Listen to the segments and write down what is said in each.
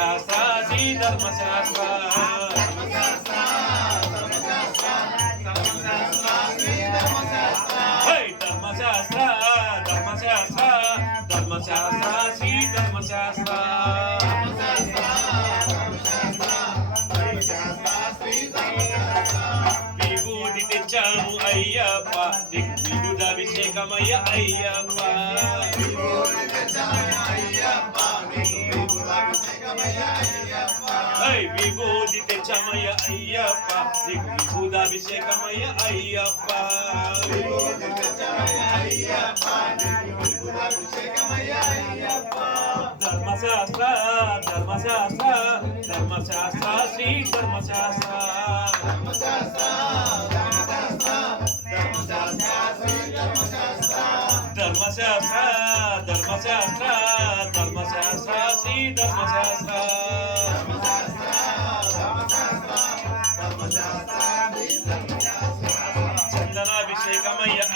ధర్మశాస్త్ర శ్రీ ధర్మశాస్త్ర. ధర్మశాస్త్ర ధర్మశాస్త్ర ధర్మశాస్త్ర శ్రీ ధర్మశాస్త్ర. విభూతి తెచ్చాము అయ్యప్ప దిగ్విభుడ అయ్యా పంచమయ అయ్యప్ప. విభూతాభిషేకమయ అయ్యప్ప. ధర్మశాస్త్ర ధర్మశాస్త్ర ధర్మశాస్త్ర శ్రీ ధర్మశాస్త్ర. ధర్మశాస్త్ర ధర్మశాస్త్ర ధర్మశాస్త్ర శ్రీ ధర్మశాస్త్ర.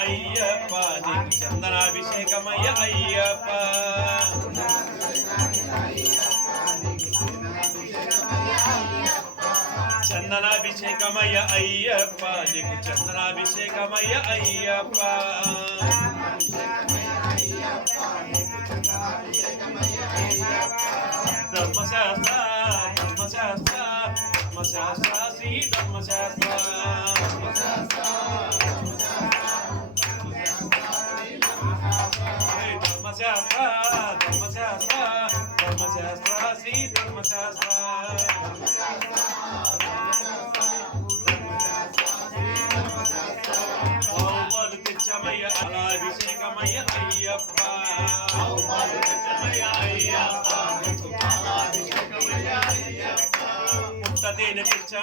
అయ్యప్ప నీకు చందనాభిషేకమయ్య అయ్యప్ప. చందనాభిషేకమయ్య అయ్యప్ప నీకు చందనాభిషేకమయ్య అయ్యప్ప.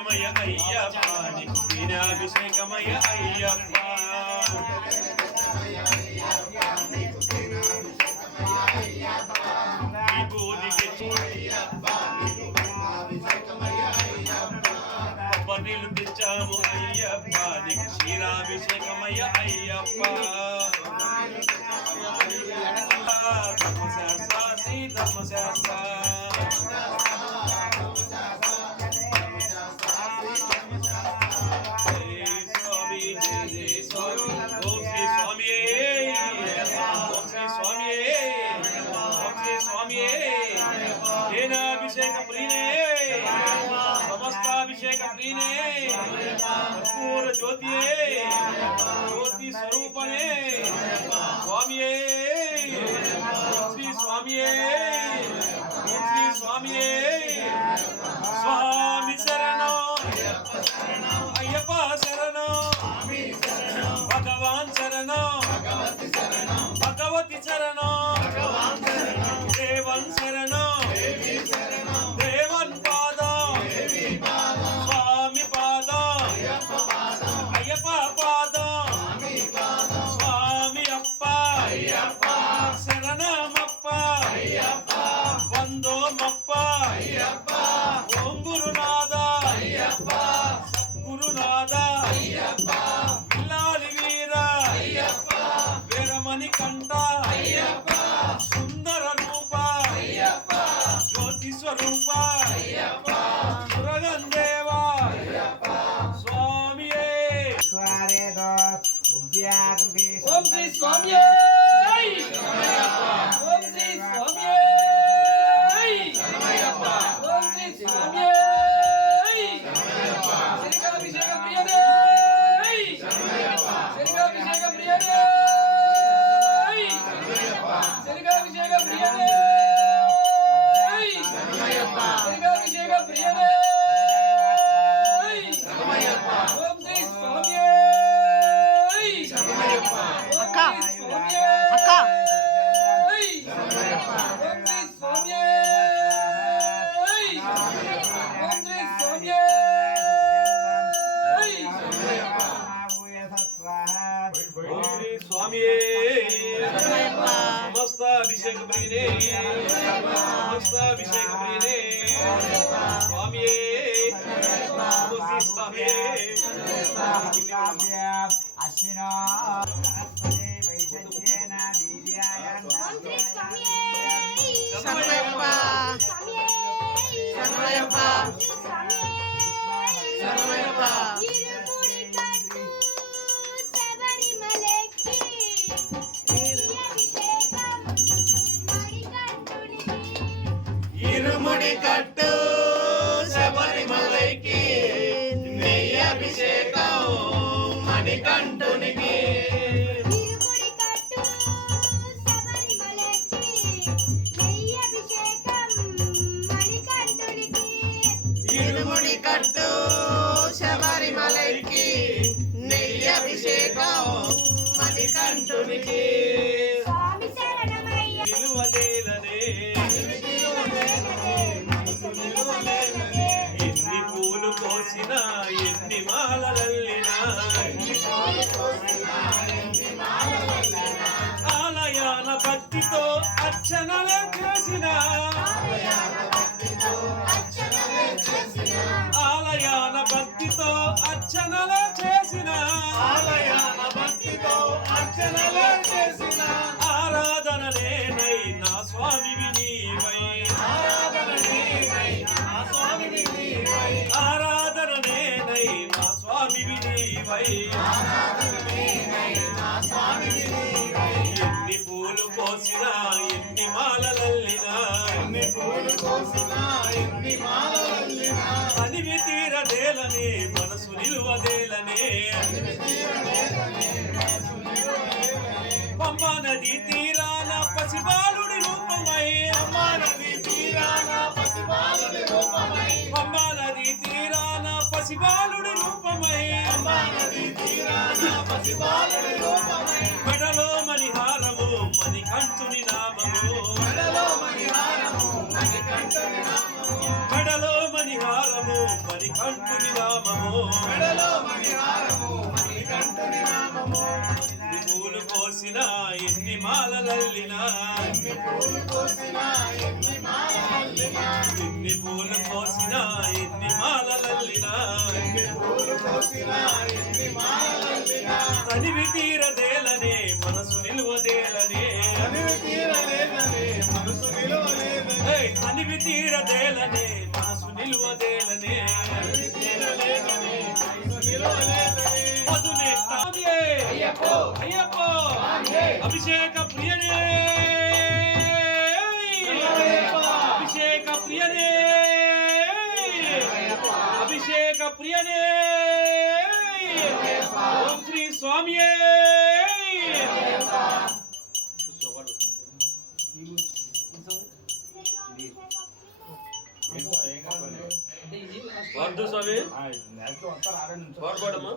అభిషేకమయ అయ్యప్ప నిరాభిషేకమయ అయ్యప్ప స్వామియే. స్వామి శరణం. అయ్యప్ప శరణం. భగవాన్ శరణం. భగవతి శరణం. கட்டு అర్చనలే పంబా నది తీరాన పసిబాలుడి రూపమై. పంబా నది తీరాన పసిబాలుడి రూపమై. నది తీరాన పసిబాలుడి పూలు కోసినా ఎన్ని మాలలల్లినా ఎన్ని పూలు కోసినా ఎన్ని మాలలల్లినా ఎన్ని పూలు కోసినా ఎన్ని మాలలల్లినా తనివి తీరదేలనే మనసు నిలువదేలనే. తనివి మనసు తీరదేలనే మనసు నిలువదేలనే. తనివి మనసు అయ్యప్పో. అయ్యప్పో. అభిషేక ప్రియనే ప్రియనే! అభిషేక ప్రియనే! ఓం శ్రీ స్వామియే! వార్డు స్వామి? వాడుకోవడమ్మా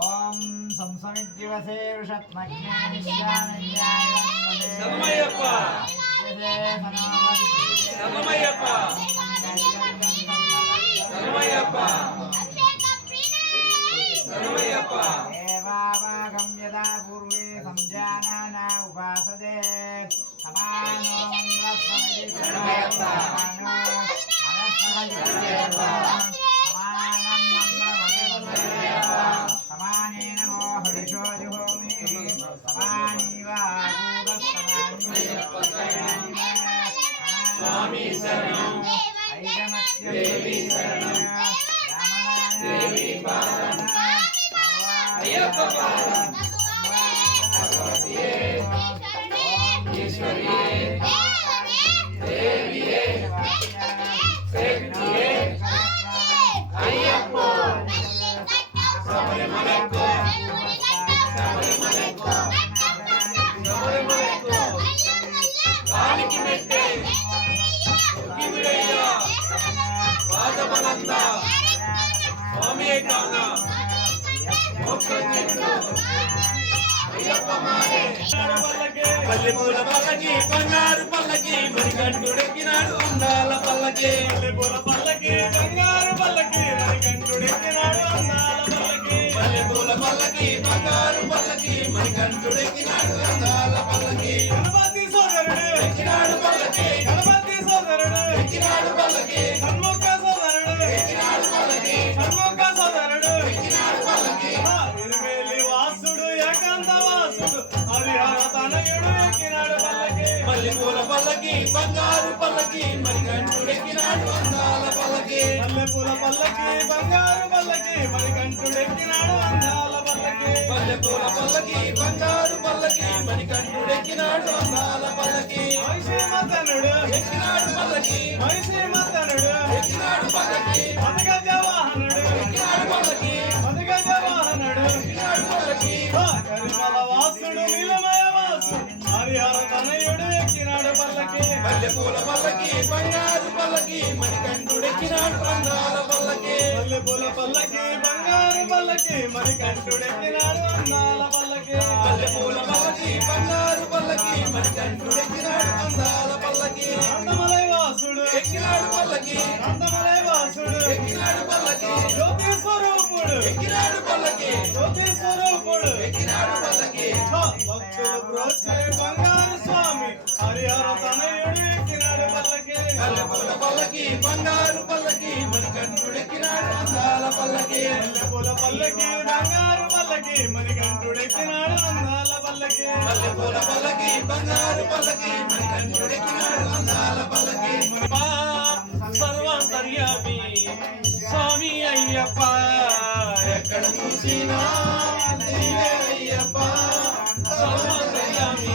ఓం సంసమిద్దివసే శరణమయ్యప్ప శరణమయ్యప్ప శరణమయ్యప్ప శరణమయ్యప్ప దేవావాగం యదా పూర్వే సంజానానా ఉపాసతే సమానో మంత్రస్వమితి మల్లెపూల పల్లకి బంగారు పల్లకి మణికంఠుడెక్కినాడు అందాల పల్లకి. మల్లెపూల పల్లకి బంగారు పల్లకి మణికంఠుడెక్కినాడు అందాల పల్లకి. మల్లెపూల పల్లకి బంగారు పల్లకి మణికంఠుడెక్కినాడు అందాల పల్లకి. మతనుడు ఎక్కినాడు పల్లకి. మతనుడు ఎక్కినాడు పల్లకి. మదగజ వాహనుడు మల్లెపూల పల్లకి బంగారు పల్లకి మణికంఠుడెక్కినాడు అందాల పల్లకి. మల్లె పూల పల్లకి బంగారు పల్లకి మరి కంటుడెక్కినాడు అందాల పల్లకి. మల్లె పూల పల్లకి బంగారు పల్లకి మరి కంటుడెక్కినాడు అందాల పల్లకి. అందమలై వాసుడు ఎక్కినాడు పల్లకి. అందమలై వాసుడు ఎక్కినాడు పల్లకి. స్వరూపుడు ఎక్కినాడు పల్లకి జ్యోతి ఎక్కినాడు పల్లకి భక్తులు ప్రోచే బంగారు స్వామి హరిహర తనయుడు ఎక్కినాడు పల్లకి పూల పల్లకి బంగారు పల్లకి మణికంఠుడెక్కినాడు అందాల పల్లకి పూల పల్లకి బంగారు పల్లకి మణికంఠుడెక్కినాడు అందాల పల్లకి పూల పల్లకి బంగారు పల్లకి మణికంఠుడెక్కినాడు అందాల పల్లకి సర్వాంతర్యామి స్వామి అయ్యప్ప ఎక్కడ నీవే అయ్యప్ప సర్వాంతర్యామి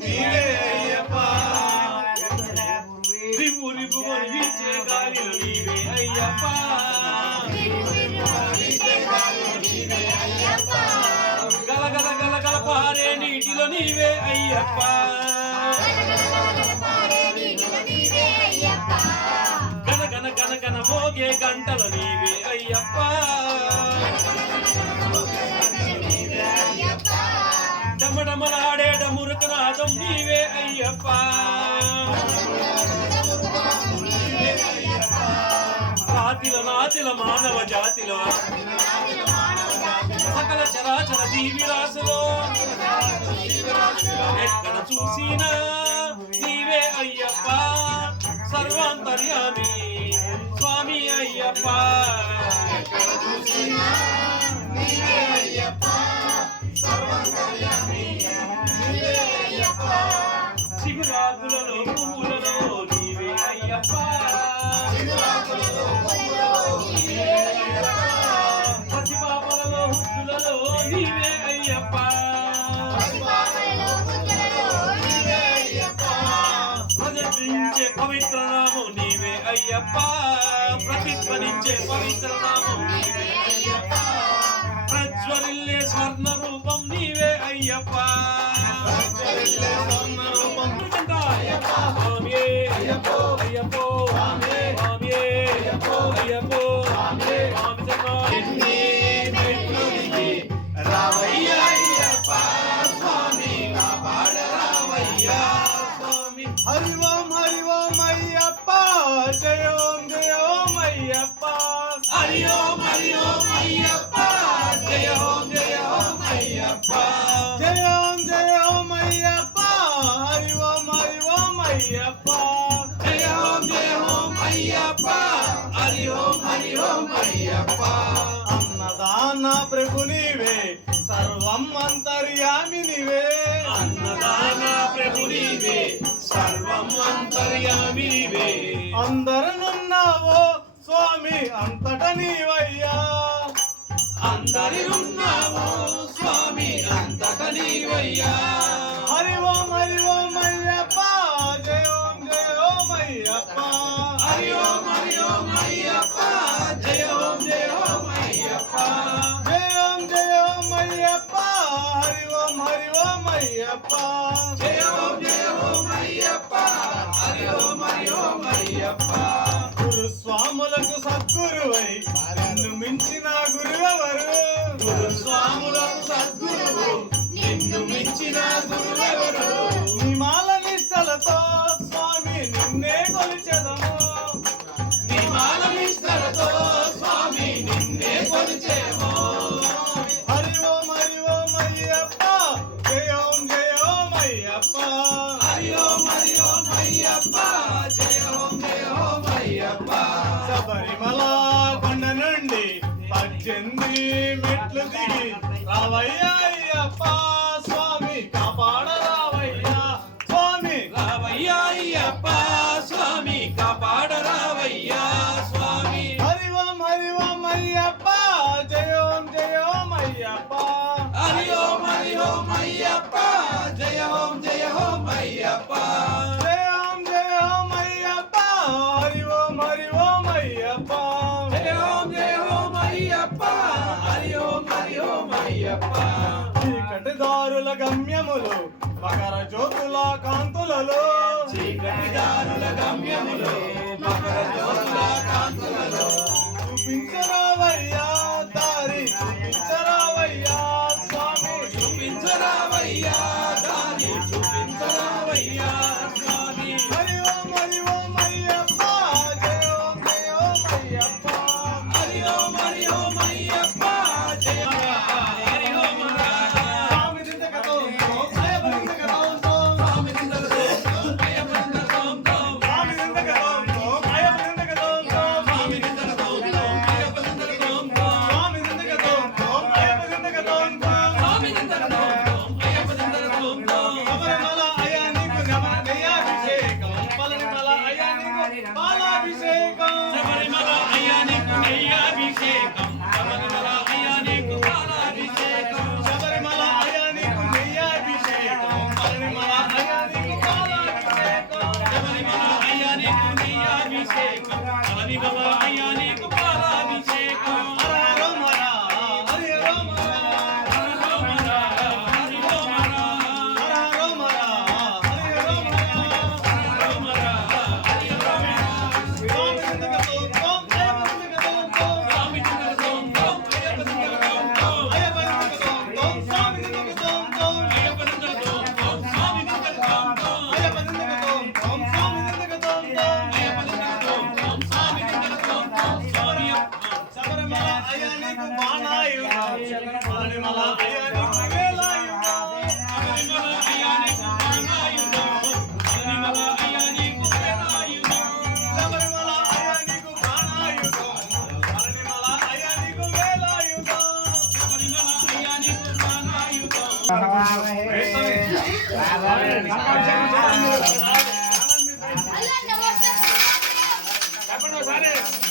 నీవే అయ్యప్ప రివ్వు రివ్వుమని వీచే గాలిలో నీవే అయ్యప్ప గల గల గల గల పారే నీటిలో నీవే అయ్యప్ప గన గన గన గన మోగే గంటలు నీవే అయ్యప్ప మనాడేడ మురుకనాథం నీవే అయ్యప్ప. జాతిల నాతిల మానవ జాతిల. సకల చరాచర జీవి రాశిలో ఎక్కడ చూసినా నీవే అయ్యప్ప. సర్వాంతర్యామి స్వామి అయ్యప్ప. చిగురాకులలో ప్రజ్వరిల్లే స్వర్ణ రూపం నీవే అయ్యప్ప. ప్రభు నీవే సర్వం అంతర్యామి నీవే అన్నదాన ప్రభు నీవే సర్వం అంతర్యామి నీవే అందరనున్నావో స్వామి అంతట నీవయ్యా. అందరినున్నావో స్వామి అంతట నీవయ్యా. అయ్యప్ప. జయ ఓం జయ ఓం అయ్యప్ప హరి ఓం హరి ఓం అయ్యప్ప గురు సద్గురువై నన్ను మించిన గురువెవరు? ఓం అయ్యప్ప చీకటిదారుల గమ్యములు మకర జ్యోతుల కాంతులలో. చీకటిదారుల గమ్యములు మకర జ్యోతుల కాంతులలో. చూపించరావయ్యా. చెప్పండి నమస్తే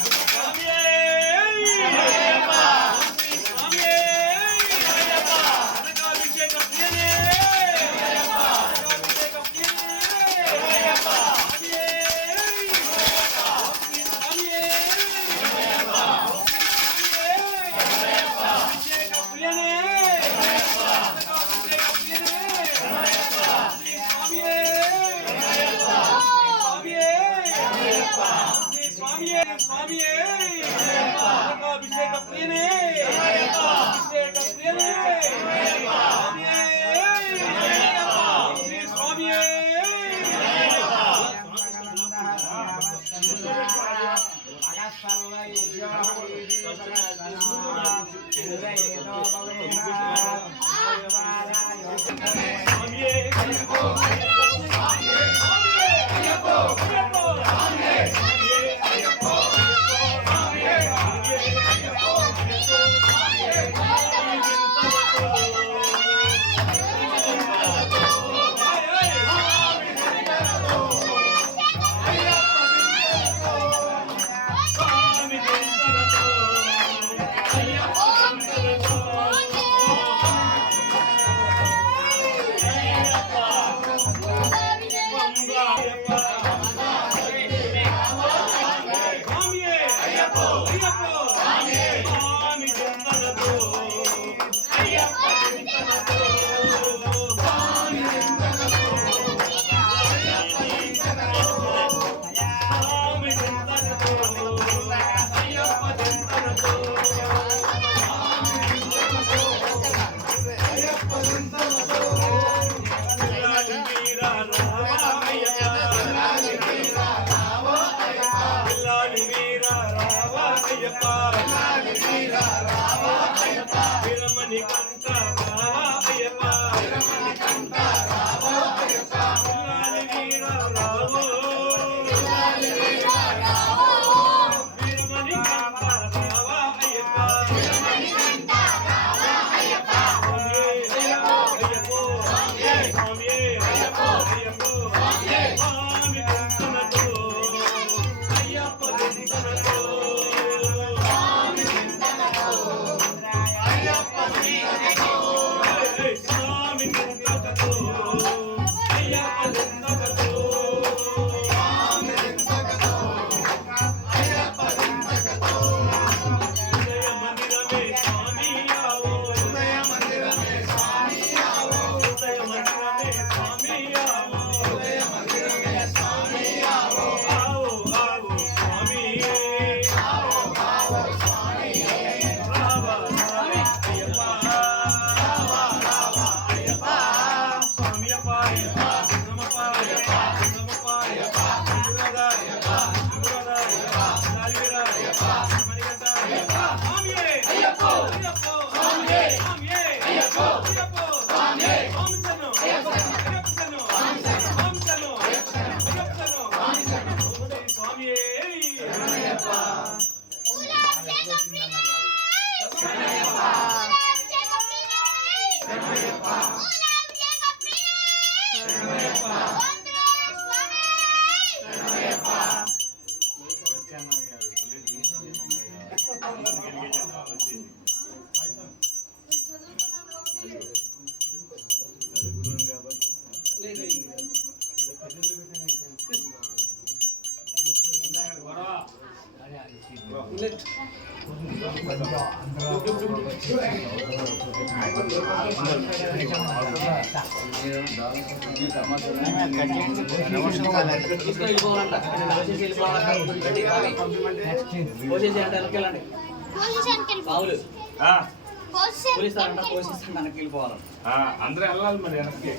అందరూ వెళ్ళాలి మరి వెనక్కి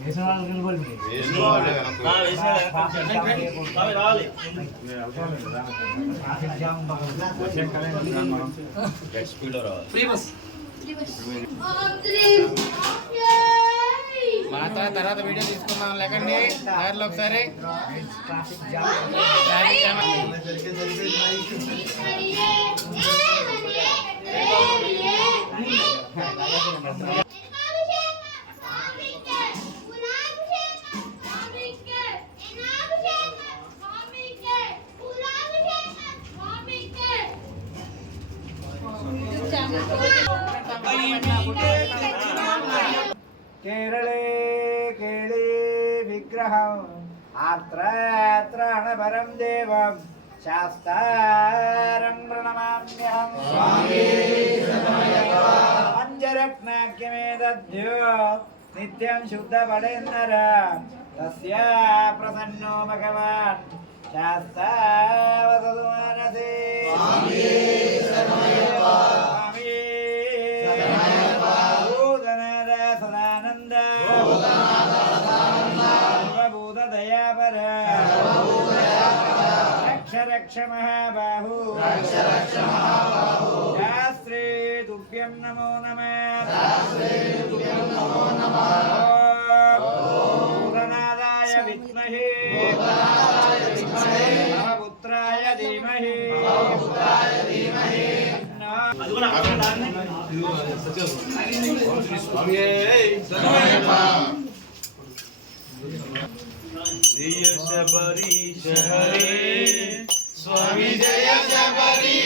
వేసిన వాళ్ళు నిలబడి తర్వాత వీడియో తీసుకుందాం. లేకండి టైర్లు ఒకసారి. ట్రాఫిక్ జామ్ കേരളേ കേളി വിഗ്രഹം. അത്ര പരം ദേവം. ശാസ്താരം പ്രണമാമ്യഹം. പഞ്ചരത്നാഖ്യമേതദ്യോ നിത്യം ശുദ്ധപടേന്നര. തസ്യ പ്രസന്നോ ഭഗവാൻ. ശാസ്താവസതു മാനസേ. रक्ष महाबाहु रक्ष रक्ष महाबाहु शास्त्रे तुभ्यं नमो नमः। शास्त्रे तुभ्यं नमो नमः। भूतनादाय विद्महे। भूतनादाय विद्महे। पुत्राय धीमहि। पुत्राय धीमहि। श्रीय शबरीश हरे స్వామి జయ శబరి